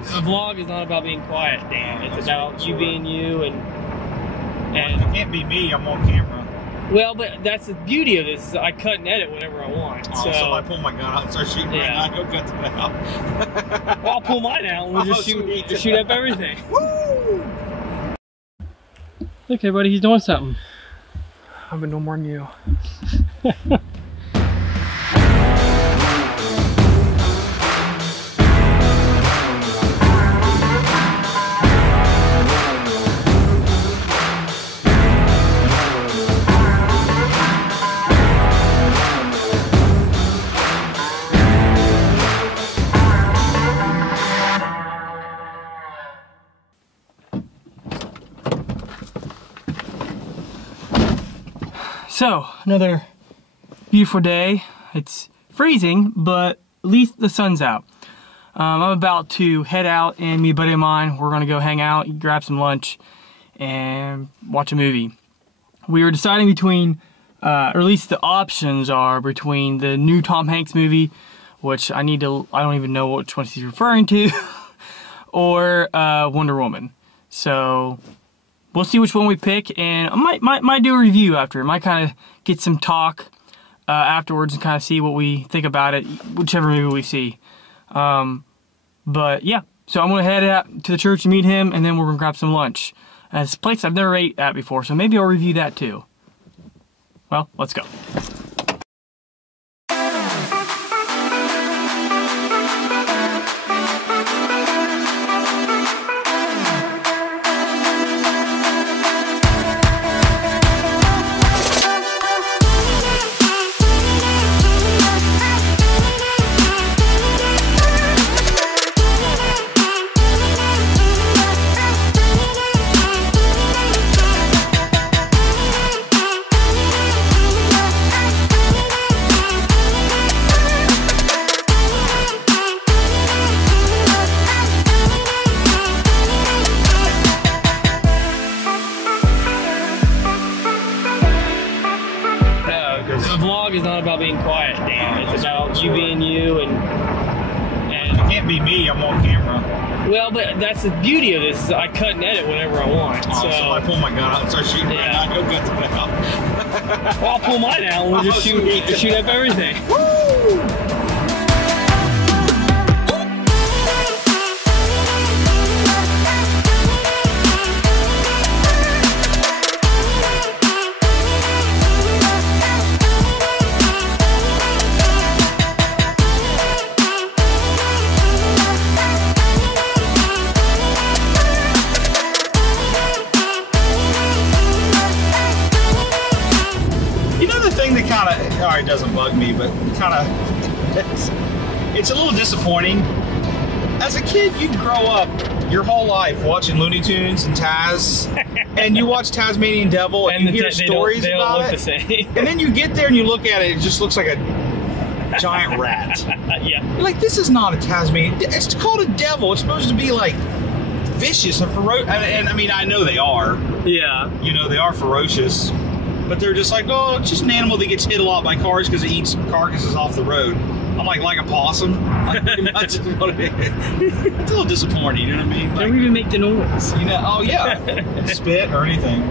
A vlog is not about being quiet, Dan. It's about you being you and It can't be me. I'm on camera. well, but that's the beauty of this. Is I cut and edit whatever I want. So if I pull my gun out and start shooting right now, you'll cut that out. Well, I'll pull mine out and we'll just shoot up everything. Woo! Look, everybody, he's doing something. I've been no more than you. So, another beautiful day. It's freezing, but at least the sun's out. I'm about to head out, and me and a buddy of mine, we're gonna go hang out, grab some lunch, and watch a movie. We were deciding between, or at least the options are between the new Tom Hanks movie, which I don't even know which one he's referring to, or Wonder Woman. So, we'll see which one we pick, and I might do a review after. Might kind of get some talk afterwards and kind of see what we think about it, whichever movie we see. But yeah, so I'm gonna head out to the church and meet him, and then we're gonna grab some lunch. It's a place I've never ate at before, so maybe I'll review that too. Well, let's go. A vlog is not about being quiet, Dan. It's about you being you and It can't be me. I'm on camera. well, but that's the beauty of this. Is I cut and edit whatever I want. So if I pull my gun out and start shooting right now, you'll cut that out. Well, I'll pull mine out and we'll just shoot up everything. Woo! That kind of, alright, doesn't bug me, but kind of, it's a little disappointing. As a kid, you grow up your whole life watching Looney Tunes and Taz, and you watch Tasmanian Devil, and you hear stories about it, and then you get there and you look at it, it just looks like a giant rat. Yeah. You're like, this is not a Tasmanian, it's called a devil, it's supposed to be like vicious and ferocious, and I mean, I know they are. Yeah. You know, they are ferocious. But they're just like, oh, it's just an animal that gets hit a lot by cars because it eats carcasses off the road. I'm like a possum. Pretty much is what it is. It's a little disappointing, you know what I mean? They don't even make the noise. You know, oh yeah, spit or anything.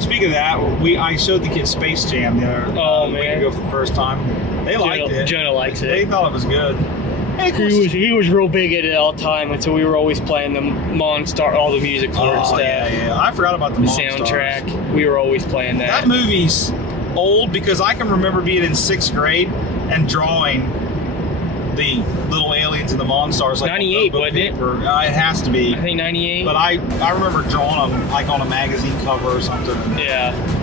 Speaking of that, I showed the kids Space Jam the other week ago for the first time. They liked it. Jonah likes it. They thought it was good. And of course, He was real big at it all the time, and so we were always playing the Monstar, all the music for it and stuff. Yeah. I forgot about the soundtrack. We were always playing that. That movie's old because I can remember being in 6th grade and drawing the little aliens and the Monstars. Like 98, wasn't it? It has to be. I think 98. But I remember drawing them like on a magazine cover or something. Yeah.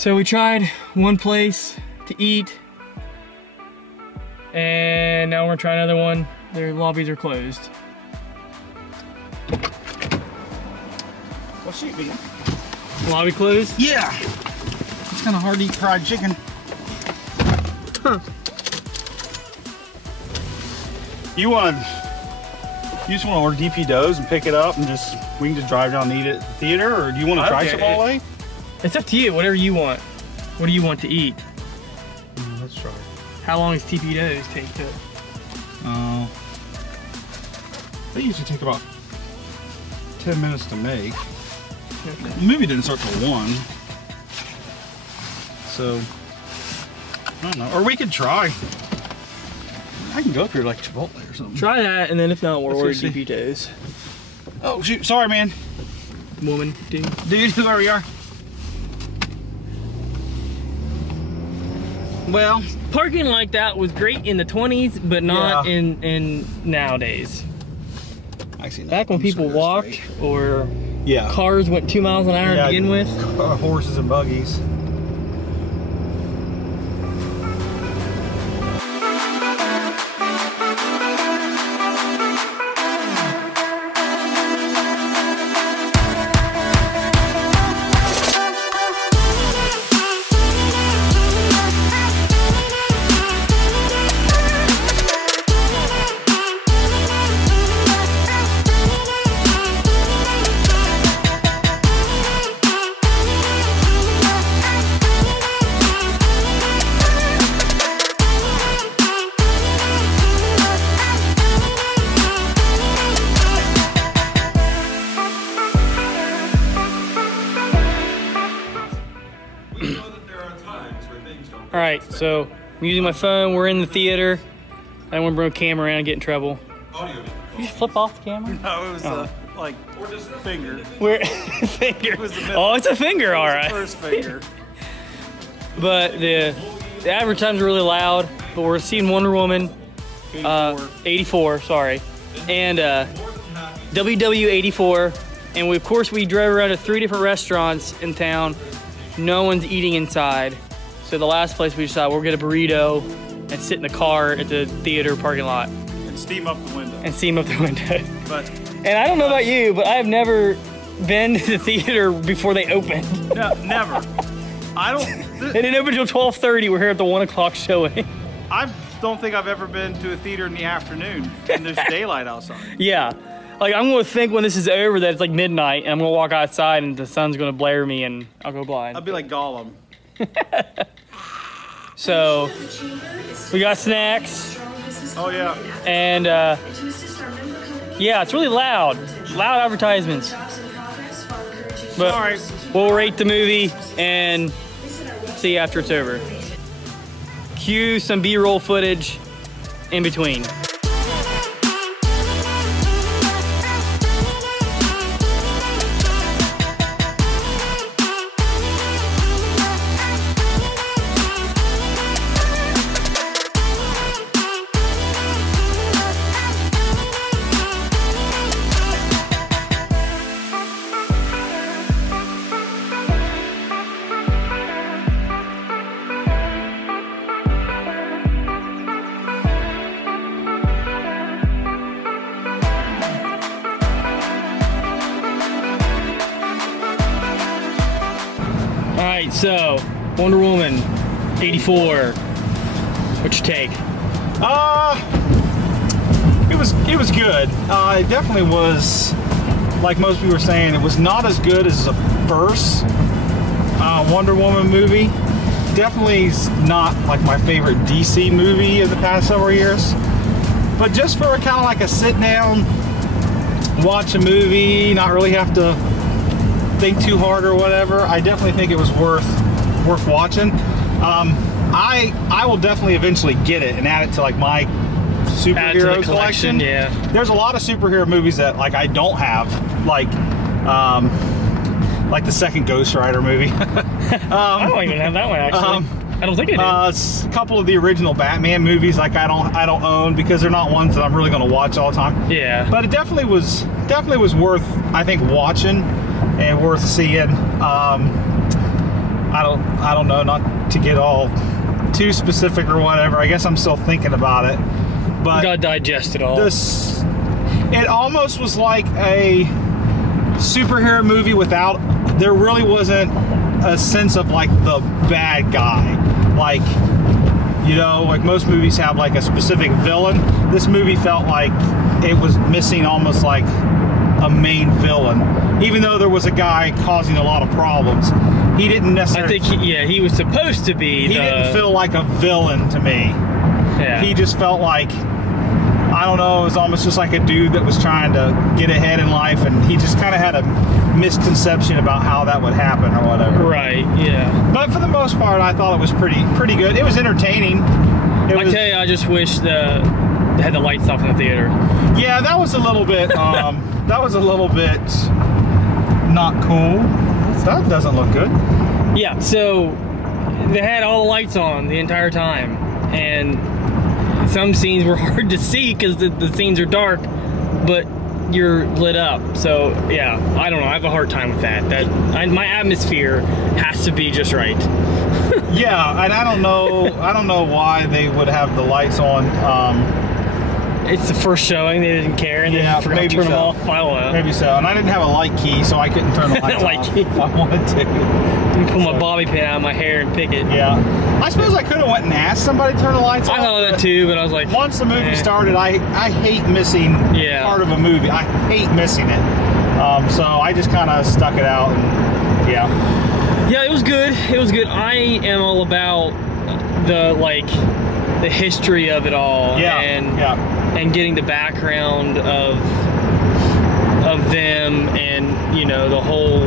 So we tried one place to eat, and now we're gonna try another one. Their lobbies are closed. Well, shoot, man. Lobby closed? Yeah. It's kind of hard to eat fried chicken. You just want to order DP Doughs and pick it up and we can just drive down and eat it at the theater, or do you want to try some all the way? It's up to you, whatever you want. What do you want to eat? Let's try. How long does TP Doughs take to? They usually take about 10 minutes to make. The movie didn't start till 1. So, I don't know. Or we could try. I can go up here like Chipotle or something. Try that, and then if not, we'll order see. DP Doughs. Oh, shoot. Sorry, man. Woman, dude. Dude, whoever you are. Well, parking like that was great in the 20s, but not in nowadays. actually, no, Back when people walked or cars went 2 miles an hour to begin with. Horses and buggies. Alright, so I'm using my phone, we're in the theater. I don't want to bring a camera around and get in trouble. You just flip off the camera? No, it was like, or just finger. Where? Finger. It was the middle. Oh, it's a finger, alright. First finger. But the advertisements are really loud, but we're seeing Wonder Woman 84, sorry. And WW84. And we, of course, we drove around to 3 different restaurants in town. No one's eating inside. So the last place we decided we'll get a burrito and sit in the car at the theater parking lot. And steam up the window. And steam up the window. But and I don't know about you, but I have never been to the theater before they opened. No, never. I don't. They didn't open until 12:30. We're here at the 1 o'clock showing. I don't think I've ever been to a theater in the afternoon and there's daylight outside. Yeah. Like, I'm gonna think when this is over that it's like midnight and I'm gonna walk outside and the sun's gonna blare me and I'll go blind. I'll be like Gollum. So, we got snacks. Oh yeah. And yeah, it's really loud. Loud advertisements. But All right. we'll rate the movie and see after it's over. Cue some B-roll footage in between. Alright, so Wonder Woman 84. What's your take? It was good. It definitely was, like most people were saying, it was not as good as the first Wonder Woman movie. Definitely not like my favorite DC movie of the past several years. But just for kind of like a sit down, watch a movie, not really have to think too hard or whatever, I definitely think it was worth watching. I will definitely eventually get it and add it to like my superhero collection. Yeah. There's a lot of superhero movies that like I don't have, like the second Ghost Rider movie. I don't even have that one actually. I don't think I do. A couple of the original Batman movies, like I don't own because they're not ones that I'm really going to watch all the time. Yeah. But it definitely was worth, I think, watching and worth seeing. I don't know, not to get all too specific or whatever. I guess I'm still thinking about it. But You gotta digest it all. it almost was like a superhero movie without, there really wasn't a sense of like the bad guy. Like, you know, like most movies have like a specific villain. This movie felt like it was missing almost like a main villain. Even though there was a guy causing a lot of problems, he didn't necessarily... I think, he was supposed to be He didn't feel like a villain to me. Yeah. He just felt like, I don't know, it was almost just like a dude that was trying to get ahead in life, and he just kind of had a misconception about how that would happen or whatever. Right, yeah. But for the most part, I thought it was pretty good. It was entertaining. I tell you, I just wish they had the lights off in the theater. Yeah, that was a little bit, that was a little bit not cool. That doesn't look good. Yeah, so they had all the lights on the entire time, and some scenes were hard to see because the scenes are dark, but you're lit up. So yeah, I don't know. I have a hard time with that. My atmosphere has to be just right. Yeah, and I don't know why they would have the lights on. It's the first showing, they didn't care, and Yeah, they forgot to maybe turn them so. off. I don't know. Maybe so. And I didn't have a light key, so I couldn't turn the lights Light off key. if I wanted to. Let me pull my bobby pin out of my hair and pick it. Yeah. I suppose I could have went and asked somebody to turn the lights off. I thought that too, but I was like, Once the movie eh. started, I hate missing Yeah. part of a movie. I hate missing it. So I just kind of stuck it out. And, yeah. Yeah, it was good. It was good. I am all about the history of it all, Yeah. and getting the background of them, and you know, the whole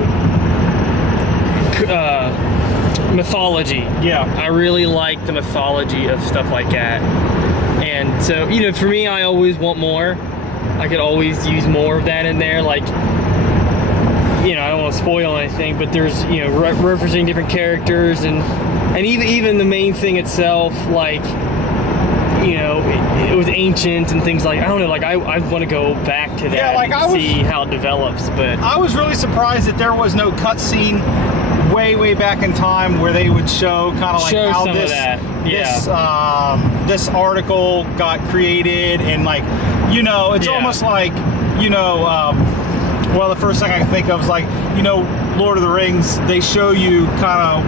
mythology. Yeah. I really like the mythology of stuff like that, and so, you know, for me, I always want more. I could always use more of that in there, like, you know, I don't want to spoil anything, but there's, you know, referencing different characters, and even the main thing itself, like, you know, it was ancient and things like, I don't know, like, I want to go back to that, Yeah, like, and see how it develops, but I was really surprised that there was no cutscene way back in time where they would show kind of like Show how some of this that. Yeah. this article got created, and like, you know, it's Yeah. almost like, you know, well, the first thing I can think of is like, you know, Lord of the Rings, they show you kind of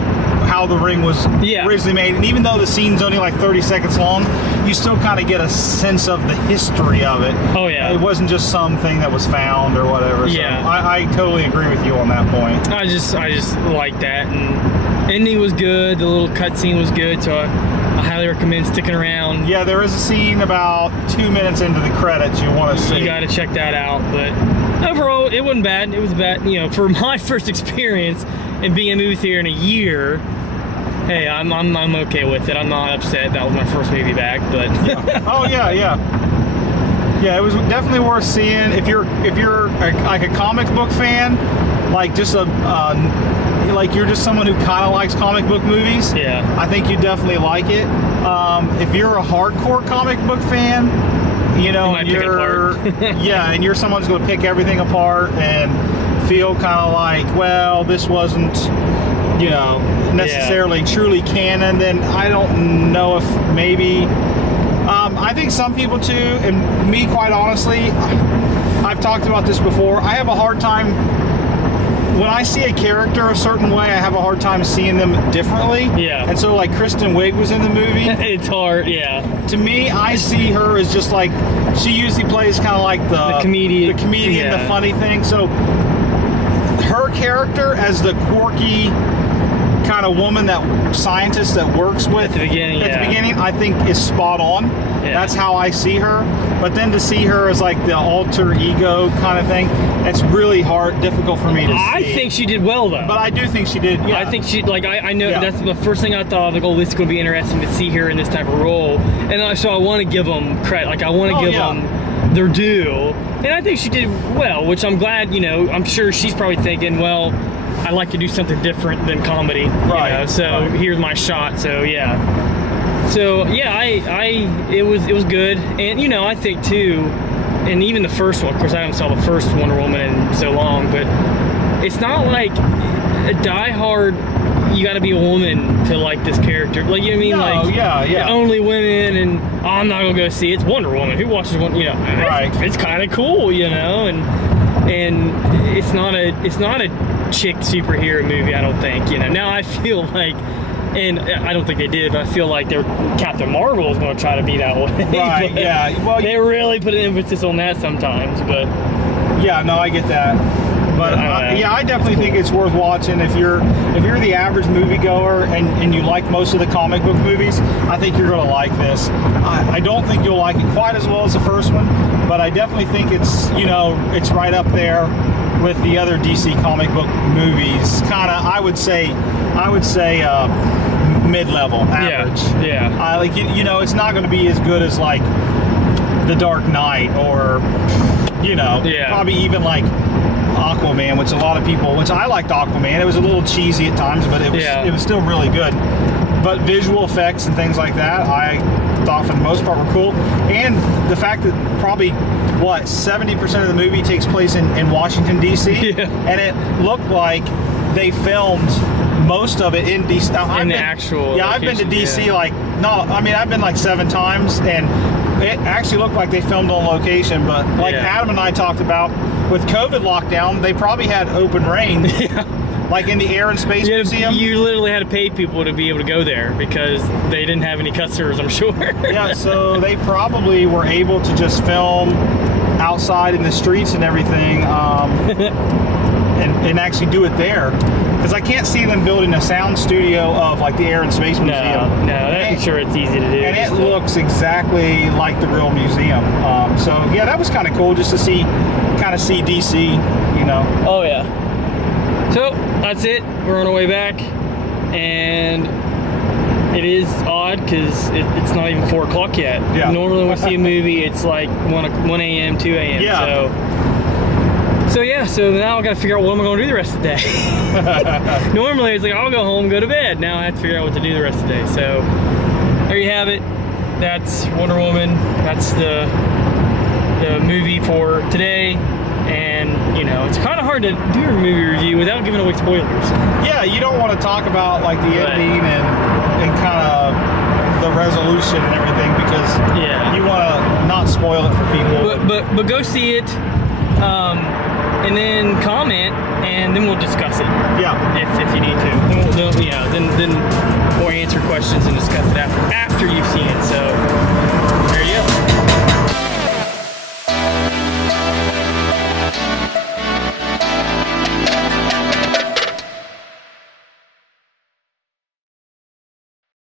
how the ring was Yeah. originally made, and even though the scene's only like 30 seconds long, you still kind of get a sense of the history of it. Oh, yeah. It wasn't just something that was found or whatever. So Yeah. I totally agree with you on that point. I just like that, and ending was good, the little cutscene was good, so I highly recommend sticking around. Yeah, there is a scene about 2 minutes into the credits you want to see. You got to check that out, but overall, it wasn't bad. It was bad, you know, for my first experience and being in a movie theater in a year. Hey, I'm okay with it. I'm not upset. That was my first movie back, but Oh yeah, yeah. It was definitely worth seeing if you're like a comic book fan, like just like you're just someone who kind of likes comic book movies. yeah. I think you definitely like it. If you're a hardcore comic book fan, you know, might pick it apart. yeah, and you're someone who's going to pick everything apart and feel kind of like, well, this wasn't, you know, necessarily truly canon, then I don't know if maybe. I think some people too, and me, quite honestly, I've talked about this before. I have a hard time when I see a character a certain way. I have a hard time seeing them differently. Yeah. And so, like, Kristen Wiig was in the movie. It's hard, yeah. To me, I see her as just like, she usually plays kind of like the comedian. the funny thing. So her character as the quirky kind of woman, that scientist that works with At the beginning, I think is spot on. Yeah. That's how I see her. But then to see her as like the alter ego kind of thing, it's really difficult for me to see. I think she did well, though. But I do think she did. Yeah. I think she, like, I know Yeah. that's the first thing I thought, like, oh, this is going to be interesting to see her in this type of role. And so I want to give them credit. Like, I want to give them their due. And I think she did well, which I'm glad, you know, I'm sure she's probably thinking, well, I like to do something different than comedy. Right. You know? So here's my shot. So, yeah. So, yeah, it was good. And, you know, I think, too, and even the first one, of course, I haven't saw the first Wonder Woman in so long, but it's not like, a diehard, you got to be a woman to like this character. Like, you know what I mean? No, Like, yeah. only women, and I'm not gonna go see it. It's Wonder Woman. Who watches Wonder? You know, Right. It's kind of cool, you know, and it's not a chick superhero movie. I don't think, you know. Now I feel like, and I don't think they did, but I feel like Captain Marvel is going to try to be that way. Right. Yeah. Well, they really put an emphasis on that sometimes, but yeah. No, I get that. But yeah, I definitely think it's worth watching if you're the average moviegoer and you like most of the comic book movies. I think you're going to like this. I don't think you'll like it quite as well as the first one, but I definitely think it's, you know, it's right up there with the other DC comic book movies. Kind of, I would say mid-level, average. Yeah. Like you know, it's not going to be as good as like The Dark Knight or, you know, probably even like Aquaman, which a lot of people, which I liked Aquaman. It was a little cheesy at times, but it was still really good. But visual effects and things like that, I thought for the most part were cool. And the fact that probably, what, 70% of the movie takes place in Washington, D.C. Yeah. And it looked like they filmed most of it in DC. In the actual I've been to DC yeah. I've been like 7 times, and it actually looked like they filmed on location. But like Adam and I talked about, with COVID lockdown, they probably had open range. Like in the Air and Space Museum. You literally had to pay people to be able to go there because they didn't have any customers, I'm sure. Yeah, so they probably were able to just film outside in the streets and everything, and actually do it there. Because I can't see them building a sound studio of like the Air and Space Museum. No, I'm sure it's easy to do. And it looks exactly like the real museum. So yeah, that was kind of cool just to see DC, you know. Oh yeah. So that's it. We're on our way back, and it is odd because it's not even 4 o'clock yet. Yeah. Normally when we see a movie, it's like 1 a.m., 2 a.m. Yeah. So now I got to figure out what I'm going to do the rest of the day. Normally it's like I'll go home, go to bed. Now I have to figure out what to do the rest of the day. So there you have it. That's Wonder Woman. That's the movie for today. And, you know, it's kind of hard to do a movie review without giving away spoilers. Yeah, you don't want to talk about, like, the ending and kind of the resolution and everything because you want to not spoil it for people. But go see it, and then comment, and then we'll discuss it. Yeah. If you need to. Then we'll answer questions and discuss it after you've seen it. So